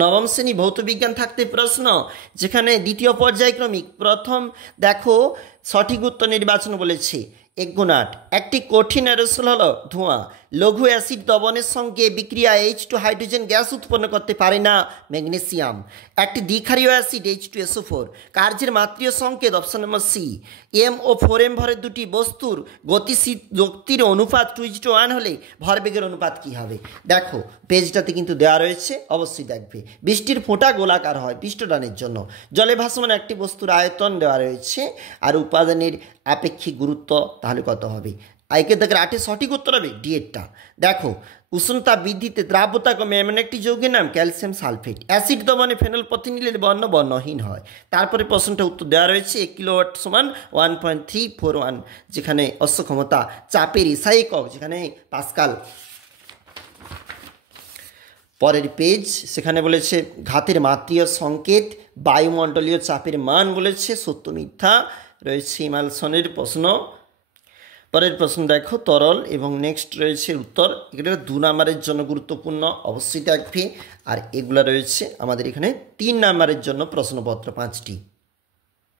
নবম শ্রেণী ভৌত বিজ্ঞান থাকতে প্রশ্ন, যেখানে দ্বিতীয় পর্যায়ক্রমিক। প্রথম দেখো সঠিক উত্তর নির্বাচন বলেছে। 1 একটি কঠিন অ্যারোসল হলো ধোঁয়া। লঘু অ্যাসিড দ্রবণের সঙ্গে বিক্রিয়া H2 হাইড্রোজেন গ্যাস উৎপন্ন করতে পারে না, ম্যাগনেসিয়াম। একটি দ্বিক্ষারীয় অ্যাসিড H2SO4 কার্যের মাত্রীয় সংকেত অপশন নম্বর সি। M ও 4M ভরের দুটি বস্তুর গতির অনুপাত 2:1 হলে ভরবেগের অনুপাত কী হবে? দেখো পেজটাতে কিন্তু দেওয়া রয়েছে, অবশ্যই দেখবে। বৃষ্টির ফোঁটা গোলাকার হয় পৃষ্ঠটানের জন্য। জলে ভাসমান একটি বস্তুর আয়তন দেওয়া রয়েছে আর উপাদানের আপেক্ষিক গুরুত্ব তাহলে কত হবে? আইকে দেখে 8 সঠিক উত্তর হবে ডি-এরটা। দেখো উষ্ণতা বৃদ্ধিতে দ্রাব্যতা কমে এমন একটি যৌগের নাম ক্যালসিয়াম সালফেট। অ্যাসিড দ্রবণে ফেনল প্রতিনিধির বর্ণ বর্ণহীন হয়। তারপরে প্রশ্নটা উত্তর দেওয়া রয়েছে 1 কিলোওয়াট সমান 1.341, যেখানে অশ্ব ক্ষমতা চাপের এসআই একক যেখানে পাস্কাল। পরের পেজ, সেখানে বলেছে ঘাতের মাত্রীয় সংকেত, বায়ুমণ্ডলীয় চাপের মান বলেছে, সত্য মিথ্যা রয়েছে ইমালসনের প্রশ্ন। পরের প্রশ্ন দেখো তরল এবং নেক্সট রয়েছে উত্তর। এগুলো 2 নম্বরের জন্য গুরুত্বপূর্ণ, অবশ্যই দেখবে। আর এগুলো রয়েছে আমাদের এখানে 3 নম্বরের জন্য প্রশ্নপত্র 5টি।